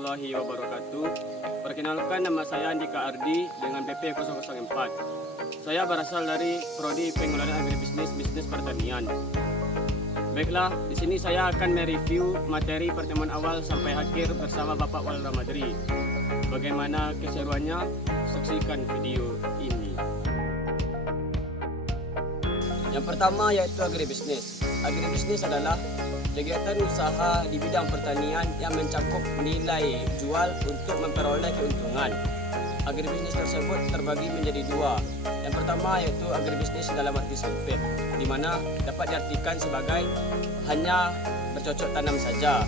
warahmatullahi wabarakatuh. Perkenalkan, nama saya Andika Ardi dengan PP 004. Saya berasal dari Prodi Pengelolaan Agribisnis Bisnis Pertanian. Baiklah, di sini saya akan mereview materi pertemuan awal sampai akhir bersama Bapak Wal Ramadri. Bagaimana keseruannya? Saksikan video ini. Yang pertama yaitu agribisnis. Agribisnis adalah kegiatan usaha di bidang pertanian yang mencakup nilai jual untuk memperoleh keuntungan. Agribisnis tersebut terbagi menjadi dua. Yang pertama yaitu agribisnis dalam arti sempit, di mana dapat diartikan sebagai hanya bercocok tanam saja.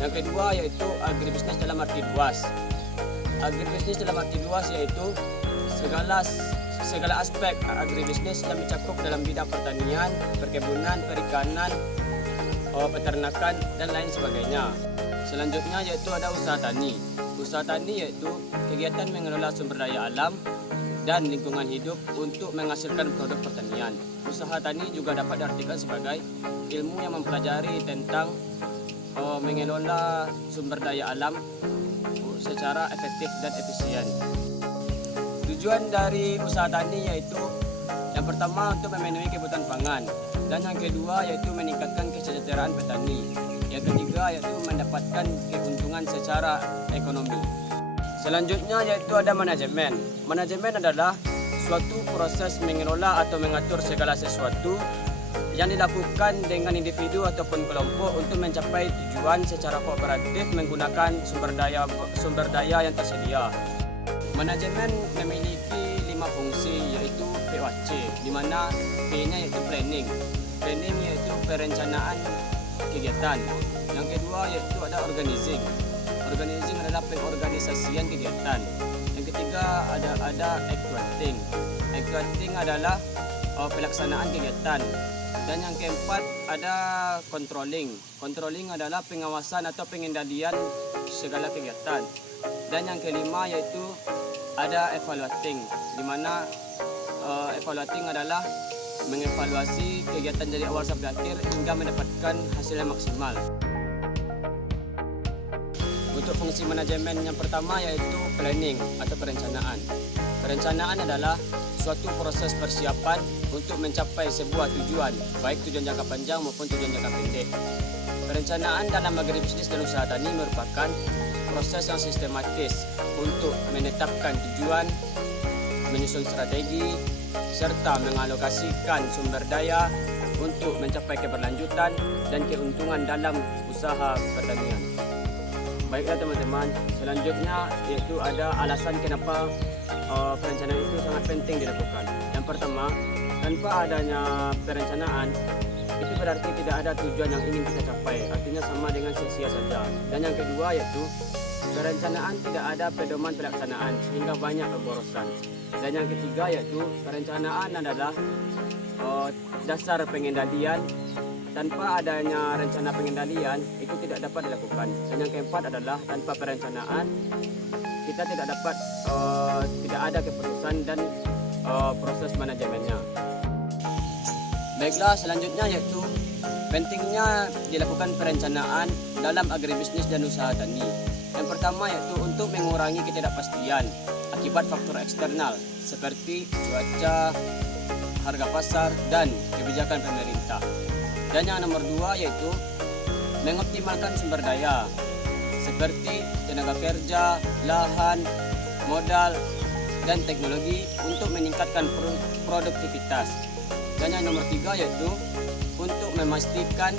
Yang kedua yaitu agribisnis dalam arti luas. Agribisnis dalam arti luas yaitu segala aspek agribisnis yang mencakup dalam bidang pertanian, perkebunan, perikanan, peternakan, dan lain sebagainya. Selanjutnya yaitu ada usaha tani. Usaha tani yaitu kegiatan mengelola sumber daya alam dan lingkungan hidup untuk menghasilkan produk pertanian. Usaha tani juga dapat diartikan sebagai ilmu yang mempelajari tentang mengelola sumber daya alam secara efektif dan efisien. Tujuan dari usaha tani yaitu yang pertama untuk memenuhi kebutuhan pangan, dan yang kedua yaitu meningkatkan kesejahteraan petani. Yang ketiga yaitu mendapatkan keuntungan secara ekonomi. Selanjutnya yaitu ada manajemen. Manajemen adalah suatu proses mengelola atau mengatur segala sesuatu yang dilakukan dengan individu ataupun kelompok untuk mencapai tujuan secara kooperatif menggunakan sumber daya yang tersedia. Manajemen memiliki 5 fungsi yaitu POC, di mana P-nya yaitu planning. Planning yaitu perencanaan kegiatan. Yang kedua yaitu ada organizing. Organizing adalah pengorganisasian kegiatan. Yang ketiga ada actuating. Actuating adalah pelaksanaan kegiatan. Dan yang keempat ada controlling. Controlling adalah pengawasan atau pengendalian segala kegiatan. Dan yang kelima yaitu ada evaluating, di mana evaluating adalah mengevaluasi kegiatan dari awal sampai akhir hingga mendapatkan hasil yang maksimal. Untuk fungsi manajemen yang pertama yaitu planning atau perencanaan. Perencanaan adalah suatu proses persiapan untuk mencapai sebuah tujuan, baik tujuan jangka panjang maupun tujuan jangka pendek. Perencanaan dalam agribisnis dan usaha tani merupakan proses yang sistematis untuk menetapkan tujuan, menyusun strategi, serta mengalokasikan sumber daya untuk mencapai keberlanjutan dan keuntungan dalam usaha pertanian. Baiklah teman-teman, selanjutnya yaitu ada alasan kenapa perencanaan itu sangat penting dilakukan. Yang pertama, tanpa adanya perencanaan, itu berarti tidak ada tujuan yang ingin kita capai, artinya sama dengan sia-sia saja. Dan yang kedua yaitu perencanaan tidak ada pedoman pelaksanaan sehingga banyak keborosan. Dan yang ketiga yaitu perencanaan adalah dasar pengendalian. Tanpa adanya rencana pengendalian itu tidak dapat dilakukan. Dan yang keempat adalah tanpa perencanaan kita tidak ada keputusan dan proses manajemennya. Baiklah, selanjutnya yaitu pentingnya dilakukan perencanaan dalam agribisnis dan usaha tani. Yang pertama yaitu untuk mengurangi ketidakpastian akibat faktor eksternal seperti cuaca, harga pasar, dan kebijakan pemerintah. Dan yang nomor 2 yaitu mengoptimalkan sumber daya seperti tenaga kerja, lahan, modal, dan teknologi untuk meningkatkan produktivitas. Dan yang nomor 3 yaitu untuk memastikan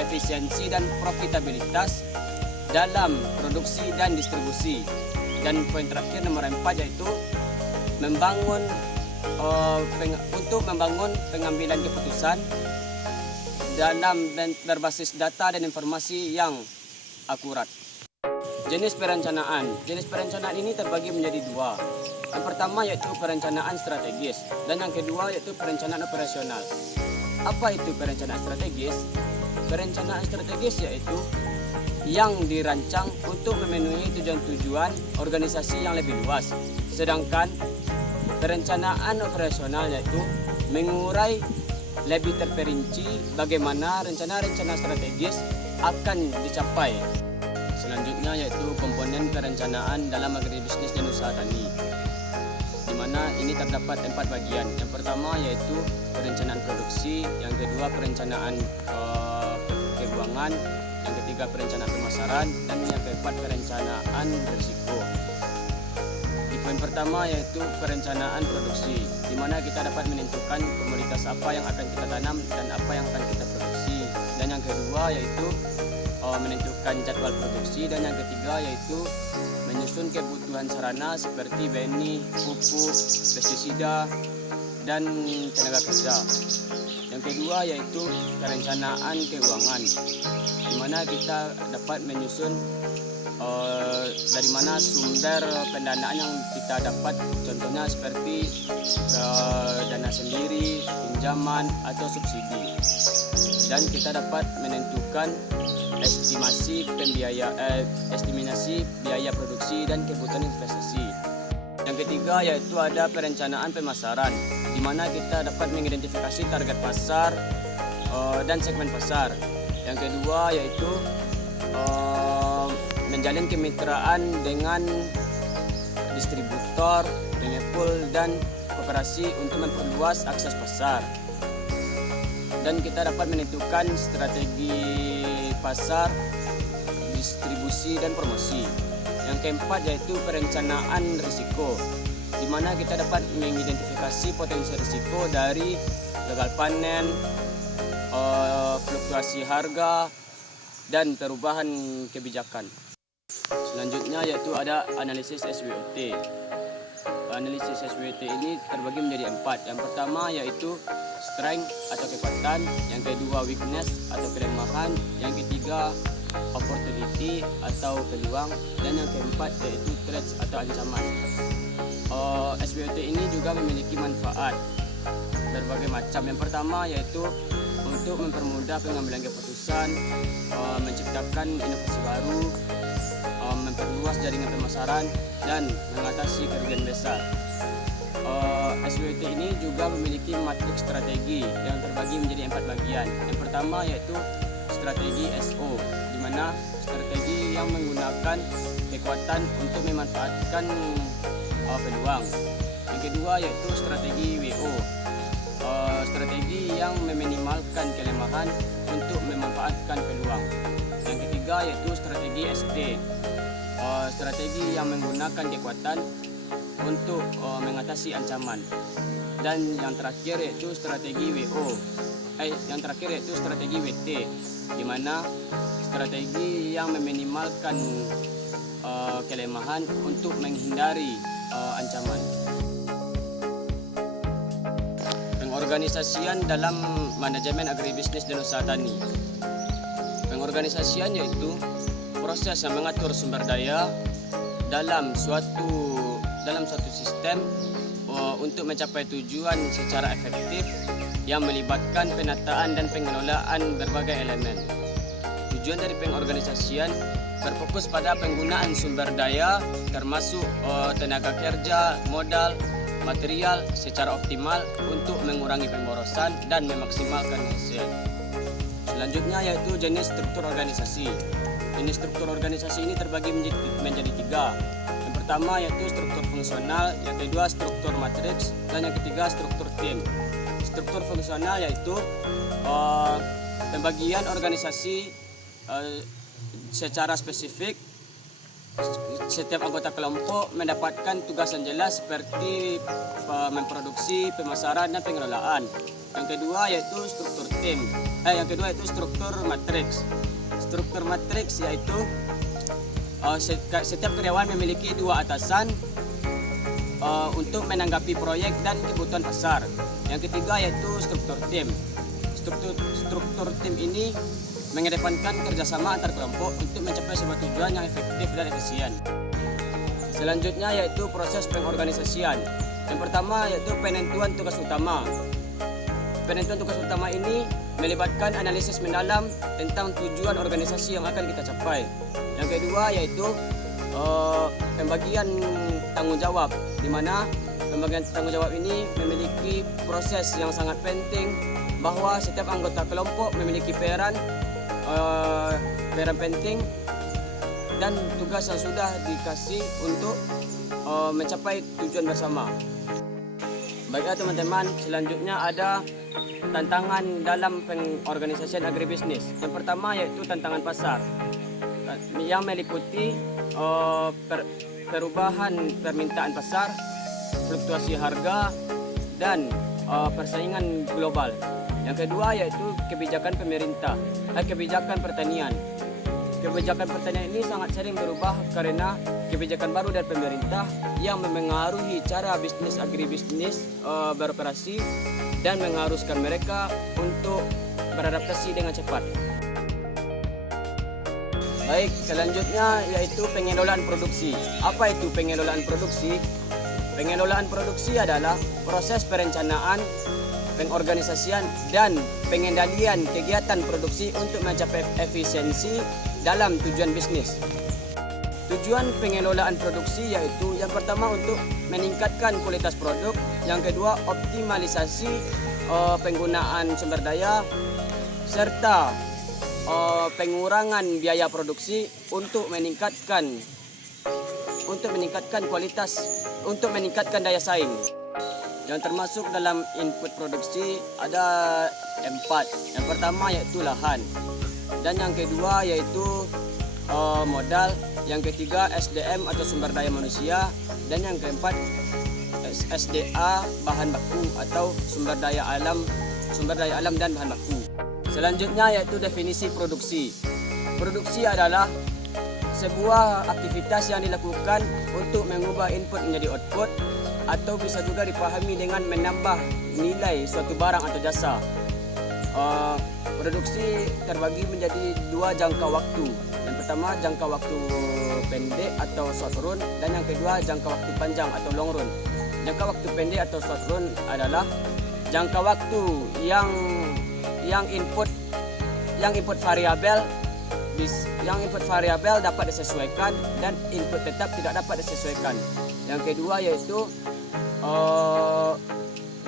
efisiensi dan profitabilitas dalam produksi dan distribusi. Dan poin terakhir nomor 4 yaitu untuk membangun pengambilan keputusan dalam berbasis data dan informasi yang akurat. Jenis perencanaan. Jenis perencanaan ini terbagi menjadi 2. Yang pertama yaitu perencanaan strategis dan yang kedua yaitu perencanaan operasional. Apa itu perencanaan strategis? Perencanaan strategis yaitu yang dirancang untuk memenuhi tujuan-tujuan organisasi yang lebih luas. Sedangkan perencanaan operasional yaitu mengurai lebih terperinci bagaimana rencana-rencana strategis akan dicapai. Selanjutnya yaitu komponen perencanaan dalam agribisnis dan usaha tani, di mana ini terdapat 4 bagian. Yang pertama yaitu perencanaan produksi, yang kedua perencanaan keuangan, yang ketiga perencanaan pemasaran, dan yang keempat perencanaan risiko. Di poin pertama yaitu perencanaan produksi, di mana kita dapat menentukan komoditas apa yang akan kita tanam dan apa yang akan kita produksi. Dan yang kedua yaitu menentukan jadwal produksi, dan yang ketiga yaitu menyusun kebutuhan sarana seperti benih, pupuk, pestisida, dan tenaga kerja. Yang kedua yaitu perencanaan keuangan, di mana kita dapat menyusun dari mana sumber pendanaan yang kita dapat, contohnya seperti dana sendiri, pinjaman, atau subsidi. Dan kita dapat menentukan estimasi biaya produksi dan kebutuhan investasi. Yang ketiga yaitu ada perencanaan pemasaran, di mana kita dapat mengidentifikasi target pasar dan segmen pasar. Yang kedua yaitu menjalin kemitraan dengan distributor, pengepul, dan koperasi untuk memperluas akses pasar. Dan kita dapat menentukan strategi pasar, distribusi, dan promosi. Yang keempat yaitu perencanaan risiko, di mana kita dapat mengidentifikasi potensi risiko dari gagal panen, fluktuasi harga, dan perubahan kebijakan. Selanjutnya yaitu ada analisis SWOT. Analisis SWOT ini terbagi menjadi 4. Yang pertama yaitu strength atau kekuatan, yang kedua weakness atau kelemahan, yang ketiga opportunity atau peluang, dan yang keempat yaitu threats atau ancaman. SWOT ini juga memiliki manfaat berbagai macam. Yang pertama yaitu untuk mempermudah pengambilan keputusan, menciptakan inovasi baru, memperluas jaringan pemasaran, dan mengatasi kerugian besar. SWOT ini juga memiliki matriks strategi yang terbagi menjadi 4 bagian. Yang pertama yaitu strategi SO, di mana strategi yang menggunakan kekuatan untuk memanfaatkan peluang. Yang kedua yaitu strategi WO, strategi yang meminimalkan kelemahan untuk memanfaatkan peluang. Yang ketiga yaitu strategi ST, strategi yang menggunakan kekuatan untuk mengatasi ancaman. Dan yang terakhir yaitu strategi WO, yang terakhir yaitu strategi WT, di mana strategi yang meminimalkan kelemahan untuk menghindari ancaman. Pengorganisasian dalam manajemen agribisnis dan usaha tani. Pengorganisasian yaitu proses yang mengatur sumber daya dalam suatu sistem untuk mencapai tujuan secara efektif yang melibatkan penataan dan pengelolaan berbagai elemen. Tujuan dari pengorganisasian berfokus pada penggunaan sumber daya termasuk tenaga kerja, modal, material secara optimal untuk mengurangi pemborosan dan memaksimalkan hasil. Selanjutnya yaitu jenis struktur organisasi. Jenis struktur organisasi ini terbagi menjadi 3. Yang pertama yaitu struktur fungsional, yang kedua struktur matriks, dan yang ketiga struktur tim. Struktur fungsional yaitu pembagian organisasi secara spesifik. Setiap anggota kelompok mendapatkan tugas yang jelas seperti memproduksi, pemasaran, dan pengelolaan. Yang kedua yaitu struktur tim. Yang kedua yaitu struktur matriks. Struktur matriks yaitu setiap karyawan memiliki 2 atasan untuk menanggapi proyek dan kebutuhan pasar. Yang ketiga yaitu struktur tim. Struktur tim ini mengedepankan kerjasama antar kelompok untuk mencapai sebuah tujuan yang efektif dan efisien. Selanjutnya yaitu proses pengorganisasian. Yang pertama yaitu penentuan tugas utama. Penentuan tugas utama ini melibatkan analisis mendalam tentang tujuan organisasi yang akan kita capai. Yang kedua yaitu pembagian tanggung jawab, di mana pembagian tanggung jawab ini memiliki proses yang sangat penting, bahwa setiap anggota kelompok memiliki peran penting dan tugas yang sudah dikasih untuk mencapai tujuan bersama. Baiklah teman-teman, selanjutnya ada tantangan dalam pengorganisasian agribisnis. Yang pertama yaitu tantangan pasar yang meliputi perubahan permintaan pasar, fluktuasi harga, dan persaingan global. Yang kedua yaitu kebijakan pemerintah, kebijakan pertanian. Kebijakan pertanian ini sangat sering berubah karena kebijakan baru dari pemerintah yang memengaruhi cara bisnis agribisnis beroperasi dan mengharuskan mereka untuk beradaptasi dengan cepat. Baik, selanjutnya yaitu pengelolaan produksi. Apa itu pengelolaan produksi? Pengelolaan produksi adalah proses perencanaan, pengorganisasian, dan pengendalian kegiatan produksi untuk mencapai efisiensi dalam tujuan bisnis. Tujuan pengelolaan produksi yaitu yang pertama untuk meningkatkan kualitas produk, yang kedua optimalisasi penggunaan sumber daya, serta pengurangan biaya produksi untuk meningkatkan kualitas, untuk meningkatkan daya saing. Yang termasuk dalam input produksi ada 4. Yang pertama yaitu lahan, dan yang kedua yaitu modal, yang ketiga SDM atau sumber daya manusia, dan yang keempat SDA bahan baku atau sumber daya alam dan bahan baku. Selanjutnya yaitu definisi produksi. Produksi adalah sebuah aktivitas yang dilakukan untuk mengubah input menjadi output, atau bisa juga dipahami dengan menambah nilai suatu barang atau jasa. Produksi terbagi menjadi 2 jangka waktu. Yang pertama jangka waktu pendek atau short run, dan yang kedua jangka waktu panjang atau long run. Jangka waktu pendek atau short run adalah jangka waktu yang input variabel dapat disesuaikan dan input tetap tidak dapat disesuaikan. Yang kedua yaitu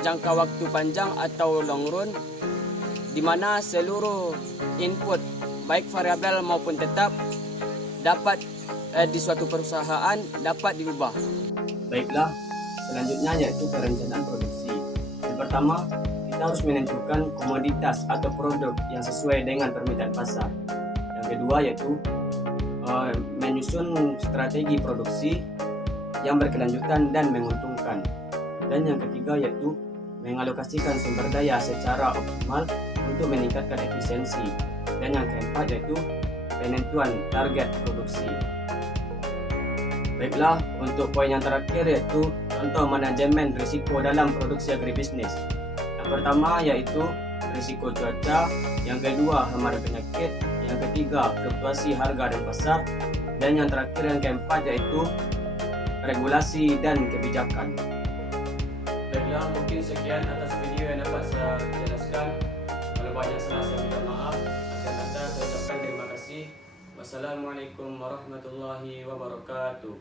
jangka waktu panjang atau long run, di mana seluruh input baik variabel maupun tetap dapat di suatu perusahaan dapat diubah. Baiklah, selanjutnya yaitu perencanaan produksi. Yang pertama, kita harus menentukan komoditas atau produk yang sesuai dengan permintaan pasar. Yang kedua yaitu menyusun strategi produksi yang berkelanjutan dan menguntungkan. Dan yang ketiga yaitu mengalokasikan sumber daya secara optimal untuk meningkatkan efisiensi. Dan yang keempat yaitu penentuan target produksi. Baiklah, untuk poin yang terakhir yaitu contoh manajemen risiko dalam produksi agribisnis. Yang pertama yaitu risiko cuaca, yang kedua hama dan penyakit, yang ketiga fluktuasi harga dan pasar, dan yang terakhir yang keempat yaitu regulasi dan kebijakan. Baiklah, mungkin sekian atas video yang dapat saya jelaskan. Kalau banyak salah saya minta maaf. Akhir kata saya ucapkan terima kasih. Wassalamualaikum warahmatullahi wabarakatuh.